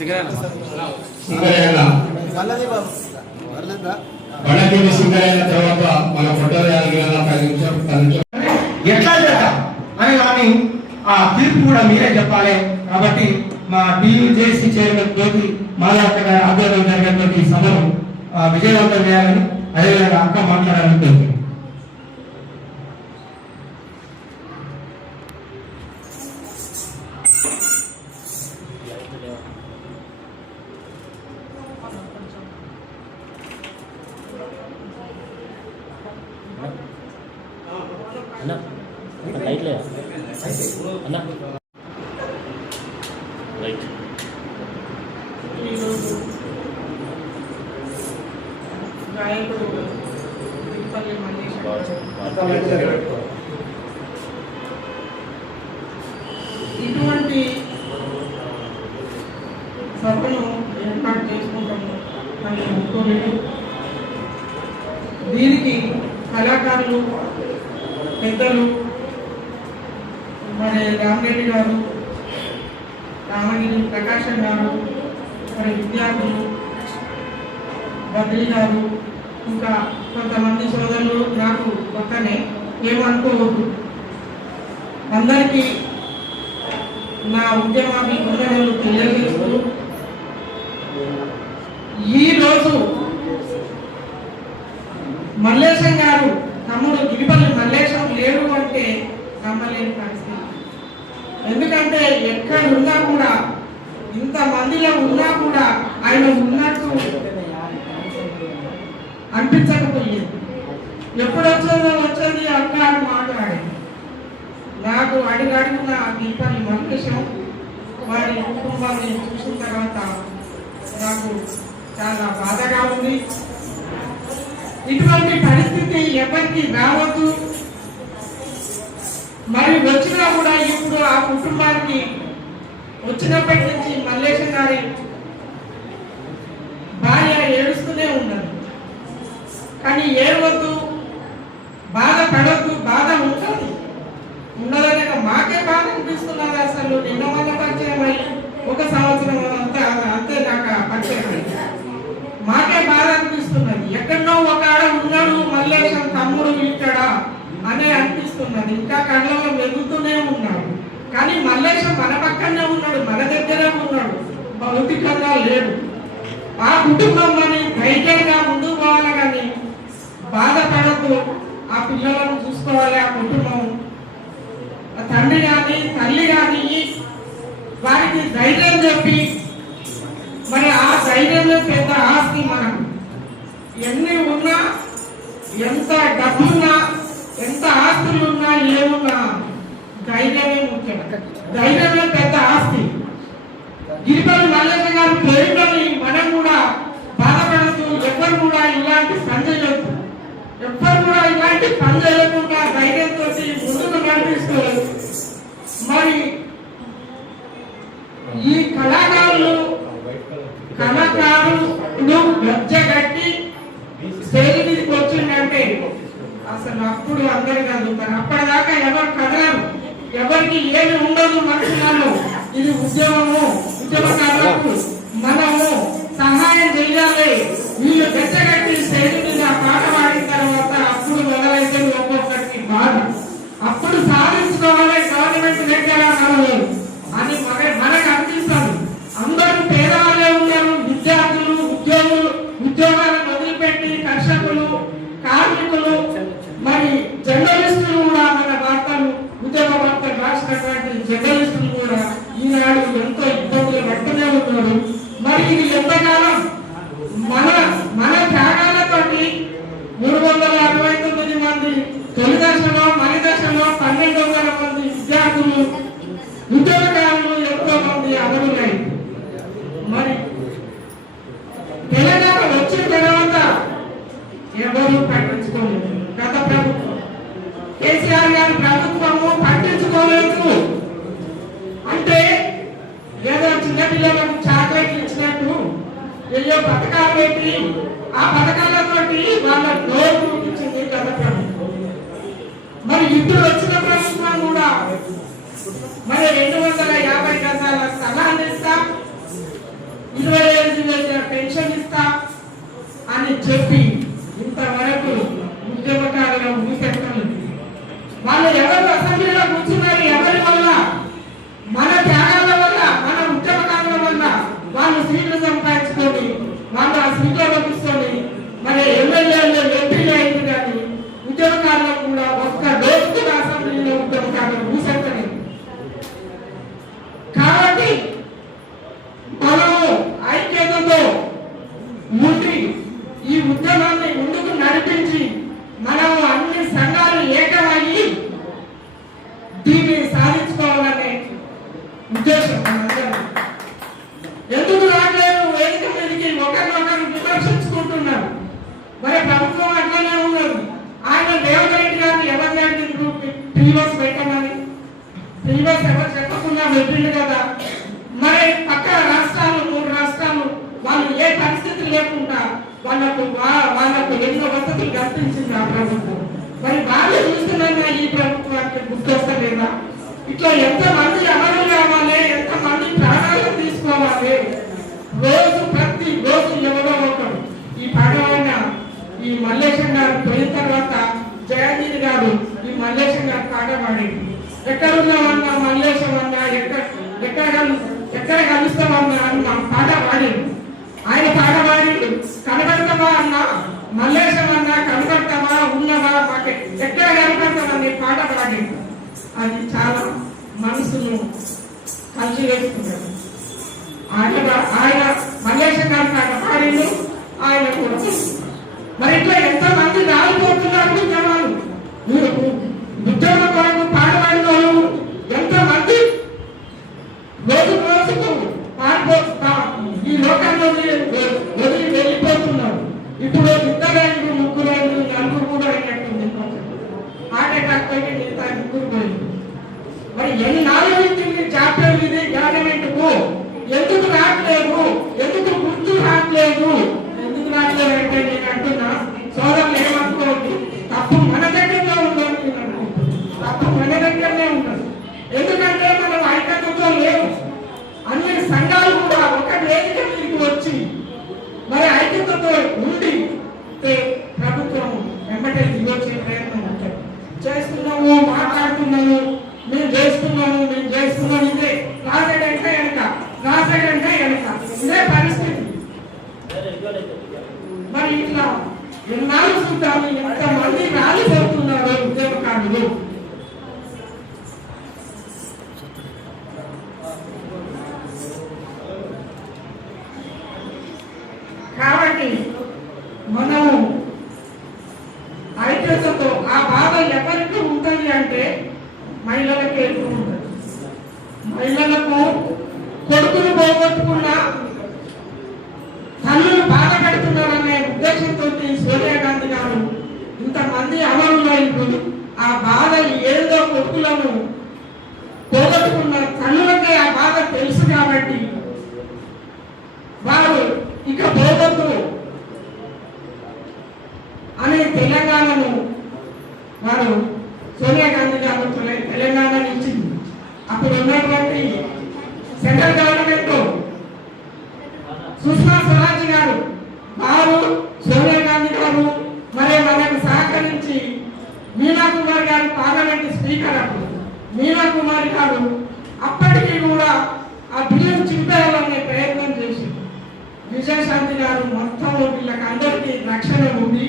సింగరేణ తర్వాత మన ఫోటోలు ఎట్లా చేద్దాం అని కానీ ఆ తీర్పు కూడా మీరే చెప్పాలి. కాబట్టి మా టీయూజేసీ చైర్మన్ జ్యోతి మాలావతి గారి ఆధ్వర్యంలో జరిగినటువంటి సభను విజయవంతం చేయాలని అదేవిధంగా అక్క మాట్లాడాలని కోరుతున్నాను. అన్న లైట్లే అన్న రైట్ గాయకుడు ఇటువంటి సభను ఏర్పాటు చేసుకుంటాము అని అనుకోలేదు. దీనికి కళాకారులు పెద్దలు మరి రామరెడ్డి గారు, రామగిరి ప్రకాశం గారు, మరి విద్యార్థులు బద్రీ గారు, ఇంకా కొంతమంది సోదరులు నాకు పక్కనే ఏమనుకోవద్దు. అందరికీ నా ఉద్యమాభివందనలు తెలియజేస్తూ ఈరోజు మల్లేశం గారు తమ్ముడు గిరిపల్లి మల్లేశం లేడు అంటే నమ్మలేని పరిస్థితి. ఎందుకంటే ఎక్కడున్నా కూడా ఇంత మందిలో ఉన్నా కూడా ఆయన ఉన్నట్టు అనిపించకపోయేది. ఎప్పుడు వచ్చేది అక్క అని మాట్లాడేది. నాకు అడిగడుగున గిరిపల్లి మల్లేశం వారి కుటుంబాన్ని చూసిన తర్వాత నాకు చాలా బాధగా ఉంది. ఇటువంటి పరిస్థితి ఎవరికి రావద్దు. మరి వచ్చినా కూడా ఇప్పుడు ఆ కుటుంబానికి వచ్చినప్పటి నుంచి మల్లేశం గారి భార్య ఏడుస్తూనే ఉన్నది. కానీ ఏడవద్దు, బాధపడద్దు, బాధ ఉంటుంది. ఉన్నదనే మాకే బాధ అనిపిస్తున్నది. అసలు నిన్న మొన్న పరిచయం అయ్యి 1 సంవత్సరం అంతే నాకు పరిచయం అయ్యి మాకే బాధ అనిపిస్తున్నది. ఎక్కడో ఒక ఆడ ఉన్నాడు మల్లేశం తమ్ముడు ఇక్కడ అనే అనిపిస్తున్నది. ఇంకా కళ్ళలో వెలుగుతూనే ఉన్నాడు. కానీ మల్లేశం మన పక్కనే ఉన్నాడు, మన దగ్గరే ఉన్నాడు, భౌతికంగా లేడు. ఆ కుటుంబం అని ధైర్యంగా ముందుకు పోవాలి. కానీ బాధపడద్దు. ఆ పిల్లలను చూసుకోవాలి. ఆ కుటుంబం తండ్రి కానీ తల్లి కానీ వారికి ధైర్యం చెప్పి, మరి ఆ ధైర్యమే పెద్ద ఆస్తి. మనం ఎన్ని ఉన్నా, ఎంత డబ్బున్నా, ఎంత ఆస్తులు ఉన్నా, ఏమున్నా ధైర్యమే ముఖ్యం. ధైర్యమే పెద్ద ఆస్తి. గిరిపల్లి మల్లేశం గారు పేరుని మనం కూడా బాధపడుతూ ఎవ్వరు కూడా ఇలాంటి పని చేయొద్దు. ఎవ్వరు కూడా ఇలాంటి పని చేయకుండా ధైర్యంతో ముందుకు నడిపిస్తారు. మరి ఈ కళాకారులు గజ్జగట్టి స్టేజ్ మీదకి వచ్చిందంటే అసలు అప్పుడు అందరు కదులుతారు. అప్పటిదాకా ఎవరు కదలరు, ఎవరికి ఏమి ఉండదు మనసులలో. ఇది ఉద్యమము, ఉద్యమకారులకు మనము సహాయం చేయాలి. వీళ్ళు గజ్జగట్టి స్టేజ్ మీద పాట పాడిన తర్వాత అప్పుడు మొదలైతే ఒక్కొక్కరికి బాధ. అప్పుడు సాధించుకోవాలి గవర్నమెంట్ దగ్గర అని మనకు అనిపిస్తుంది. అందరూ పేదవాళ్ళే ఉన్నారు. విద్యార్థులు, ఉద్యోగాలను వదిలిపెట్టి కర్షకులు, కార్మికులు, మరి జర్నలిస్టులు కూడా మన వార్తలు, ఉద్యోగ వార్తలు రాసినటువంటి జర్నలిస్టులు కూడా ఈనాడు ఎంతో ఇబ్బందులు పడుతూనే ఉన్నారు. మరి ఇది ఎంతకాలం మన త్యాగాలతోటి 369 మంది తొలి దశలో, మలి దశలో 1200 మంది విద్యార్థులు, ఉద్యోగకారులు ఎంతో మంది అమరులై మరి తెలంగాణ వచ్చిన తర్వాత ఎవరు పట్టించుకోలేదు. గత ప్రభుత్వం కేసీఆర్ గారి ప్రభుత్వము పట్టించుకోలేదు. అంటే ఏదో చిన్నపిల్లలకు చాక్లెట్లు ఇచ్చినట్టు ఎన్నో పథకాలు పెట్టి ఆ పథకాలతోటి వాళ్ళ నోరు ఇచ్చింది గత ప్రభుత్వం. మరి ఇప్పుడు వచ్చిన ప్రభుత్వం కూడా మరి 250 గజాల స్థలాన్ని ఇస్తాం, పెన్షన్ ఇస్తా అని చెప్పి ఇంతవరకు ఉద్యమకారులు ఊసెత్తలేదు. వాళ్ళు ఎవరు అసెంబ్లీలో కూర్చున్నారు? ఎవరి వల్ల? మన త్యాగాల వల్ల, మన ఉద్యమకారుల వల్ల వాళ్ళు సీట్లు సంపాదించుకొని వాళ్ళు ఆ సీట్లలో కూర్చొని మరి ఎమ్మెల్యేలు ఎంపీలు అయింది. కానీ ఉద్యమకారులకు కూడా ఒక్క రోజు కూడా అసెంబ్లీలో ఉద్యమకారులు ఊసెత్తలేదు. కాబట్టి మనము ఐక్యతతో ఉండి ఈ ఉద్యమాన్ని ముందుకు నడిపించి మనము అన్ని సంఘాలు ఏకమయ్యి దీన్ని సాధించుకోవాలనే ఉద్దేశం మనందరం. ఎందుకు రావట్లేదు? వేదిక మీదకి ఒకరినొకరు విమర్శించుకుంటున్నారు. మరి ప్రభుత్వం అట్లనే ఉన్నది. ఆయన రేవంత్ రెడ్డి గారిని ఎవరిని అడిగిండ్రు టీవీస్ పెట్టమని? టీవీస్ ఎవరు చెప్పకుండా పెట్టిండు కదా. మరి పక్క రాష్ట్రాలు 3 రాష్ట్రాలు వాళ్ళు ఏ పరిస్థితి లేకుండా వాళ్ళకు ఎన్నో వసతులు కల్పించింది ఆ ప్రభుత్వం. మరి వాళ్ళు చూస్తున్నా ఈ ప్రభుత్వానికి గుర్తొస్తలేదా? ఇట్లా ఎంతమంది అమలు కావాలి, ఎంతమంది ప్రాణాలను తీసుకోవాలి. ప్రతి రోజు ఎవరో ఒకరు ఈ పడవైన ఈ మల్లేశం గారు పోయిన తర్వాత జయగిరి గారు ఈ మల్లేశం గారు పాట పాడింది. ఎక్కడున్నామన్నా మల్లేశం అన్నా, ఎక్కడ కలుస్తామన్నా అని పాట పాడింది. ఆయన పాట పాడిండు. కనబడతామా అన్నా, మల్లేశం అన్నా కనబడతామా, ఉన్నవా, మాకు ఎక్కడ కనబడతామని పాట పాడిండు. అది చాలా మనసును కలిసి వేసుకున్నాడు. ఆయన మల్లేశం గారు పాట పాడిండు. ఆయన కూడా మరి ఇట్లా ఎంతమంది రాలిపోతున్నారు ఉద్యమాలు. ఉద్యోగం కొరకు పాడబడిన వాళ్ళు ఎంతమంది రోజు రోజుకు ఈ లోకంలో వదిలి వెళ్ళిపోతున్నారు. ఇప్పుడు 2 3 4 కూడా అయినట్టుంది. హార్ట్ అటాక్ పోయి మిగతా 3 పోయింది. మరి ఎన్నాళ్ళు ఉంటుంది చాప్టర్ ఇది గవర్నమెంట్ కు? ఎందుకు రావట్లేదు? ఎందుకు గుర్తు రావట్లేదు? ఎందుకు రావట్లేదు అంటే నేను అంటున్నా, సోదరులు ఏమనుకోవద్దు, తప్పు మన దగ్గరలో ఉందని. తప్పు మన దగ్గరనే ఉండదు. ఎందుకంటే మనం ఐక్యతతో లేవు. అన్ని సంఘాలు కూడా ఒక వేదిక మీదకి వచ్చి మరి ఐక్యతతో ఉండి ప్రభుత్వం వెంబడే దిగొచ్చే ప్రయత్నం ఉంటుంది. చేస్తున్నాము, మాట్లాడుతున్నాము, మేము చేస్తున్నాము ఇదే రాసేటంటే వెనక ఇదే పరిస్థితి. మరి ఇట్లా ఎన్నాళ్ళు చూద్దాము ఎంతమంది రాలిపోతున్నారు ఉద్యమకారులు. కాబట్టి మనము ఐక్యతతో ఆ బాధ ఎవరికి ఉంటుంది అంటే మహిళలకు ఎక్కువ ఉంటుంది. మహిళలకు కొడుకులు పోగొట్టుకున్న తల్లులు బాధ పెడుతున్నారనే ఉద్దేశంతో సోనియా గాంధీ గారు ఇంతమంది అమరులైనప్పుడు ఆ బాధ ఏదో కొడుకులను పోగొట్టుకున్న తల్లులకే ఆ బాధ తెలుసు కాబట్టి వారు ఇక పోగొట్టు అనే తెలంగాణను వారు సోనియా గాంధీ గారు తెలంగాణ ఇచ్చింది. అప్పుడు ఉన్నటువంటి సెంట్రల్ గవర్నమెంట్ సుష్మా స్వరాజ్ గారు వారు సోనియా గాంధీ గారు మరి మనకు సహకరించి మీనా కుమార్ గారు పార్లమెంట్ స్పీకర్. అప్పుడు మీనా కుమార్ గారు అప్పటికీ కూడా ఆ బిల్లును చింపేయాలనే ప్రయత్నం చేసి విజయశాంతి గారు మొత్తం వీళ్ళకి అందరికీ రక్షణ ఉంది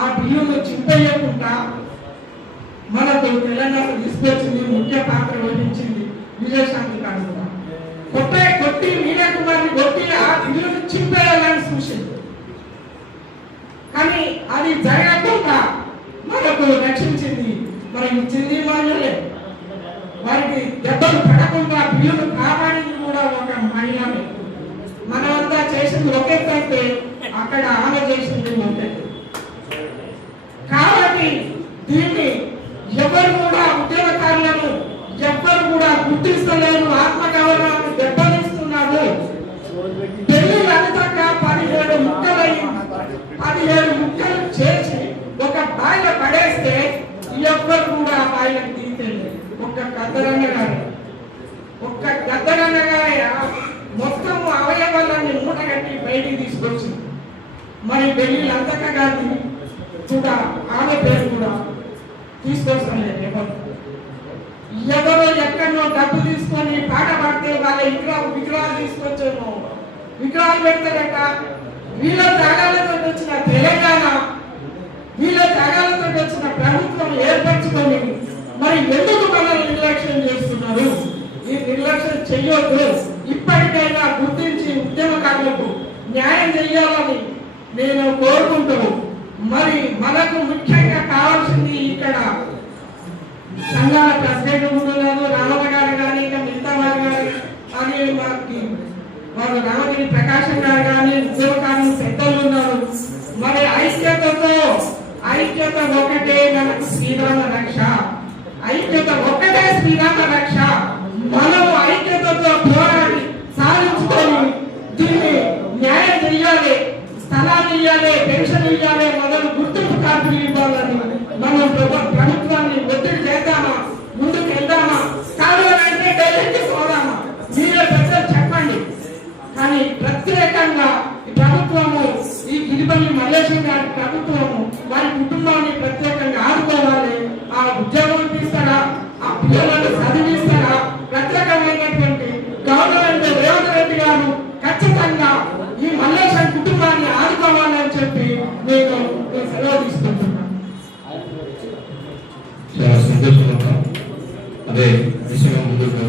ఆ బిల్లును చింపేయకుండా మనకు తెలంగాణ తీసుకొచ్చింది. ముఖ్య పాత్ర వహించింది విజయశాంతి గారు కూడా. కొట్టి మీనా కుమార్ని కొట్టి ఆ బిల్లును చింపేయాలని చూసింది. కానీ అది జరగకుండా మనకు రక్షించింది. మరి ఇచ్చింది మహిళలే. వారికి దెబ్బలు పడకుండా బిల్లును కాపాడింది కూడా ఒక మహిళనే. మనమంతా చేసింది ఒకేకైతే అక్కడ ఆమె చేసింది ఒకే. కాబట్టి దీన్ని ఎవరు కూడా ఉద్యోగకారులను ఎవ్వరు కూడా గుర్తిస్తలేరు. ఆత్మగౌరవాన్ని దెబ్బతీస్తున్నారు. పెళ్లి అంతక 17 ముక్కలు చేసి ఒక బాయిల పడేస్తే ఎవ్వరు కూడా ఆ బాయిలకు తీసేది. ఒక్క గద్దరన్న గారు మొత్తం అవయవాలన్నీ మూటగట్టి బయటికి తీసుకొచ్చి మరి వెళ్ళి లంతక గాంధీ కూడా ఆమె పేరు కూడా తీసుకొస్తాను ఎవరో ఎక్కడో డబ్బు తీసుకొని పాట పాడితే వాళ్ళ విగ్రహాలు తీసుకొచ్చాను, విగ్రహాలు పెడతారట. వీళ్ళ త్యాగాలతో వచ్చిన తెలంగాణ, వీళ్ళ త్యాగాలతో వచ్చిన ప్రభుత్వం ఏర్పరచుకొని మరి ఎందుకు మనల్ని నిర్లక్ష్యం చేస్తున్నారు? ఈ నిర్లక్ష్యం చెయ్యొద్దు. ఇప్పటికైనా గుర్తించి ఉద్యమకారులకు న్యాయం చేయాలని నేను కోరుకుంటాను. మరి మనకు ముఖ్యంగా కావాల్సింది ఇక్కడ సంఘాల ప్రెసిడెంట్ ఉన్నారు, రామన్న గారు కానీ, ఇంకా మిగతా వారు కానీ, వారు రామగిరి ప్రకాశం గారు కానీ, ఉద్యోగకారులు పెద్దలు ఉన్నారు. మరి ఐక్యత ఒకటే మనకు శ్రీరామ రక్ష, ఐక్యత ఒకటే శ్రీరామ రక్ష. మనం ఐక్యతతో పోరాడి సాధించుకొని దీన్ని న్యాయం చేయాలి, స్థలాలు ఇవ్వాలి, పెన్షన్ ఇవ్వాలి, మొదలు గుర్తింపు కార్డులు ఇవ్వాలని మనం ప్రభుత్వాన్ని ఒత్తిడి చేద్దామా, ముందుకు వెళ్దామా, కాదు అంటే డైరెక్ట్ పోదామా? మీరే పెద్దలు చెప్పండి. కానీ ప్రత్యేకంగా ఈ ప్రభుత్వము, ఈ గిరిపల్లి మల్లేశం గారి ప్రభుత్వము వారి కుటుంబాన్ని ప్రత్యేకంగా ఆదుకోవాలి. ఆ ఉద్యోగం ఇస్తారా, ఆ పిల్లలను చదివిస్తారా? ప్రత్యేకమైనటువంటి గవర్నమెంట్ రేవంత్ రెడ్డి గారు ఖచ్చితంగా ఈ మల్లేశం కుటుంబాన్ని ఆదుకోవాలని చెప్పి నేను సెలవు తీసుకుంటున్నాను. చాలా సంతోషంగా అదే విషయంగా ముందుకు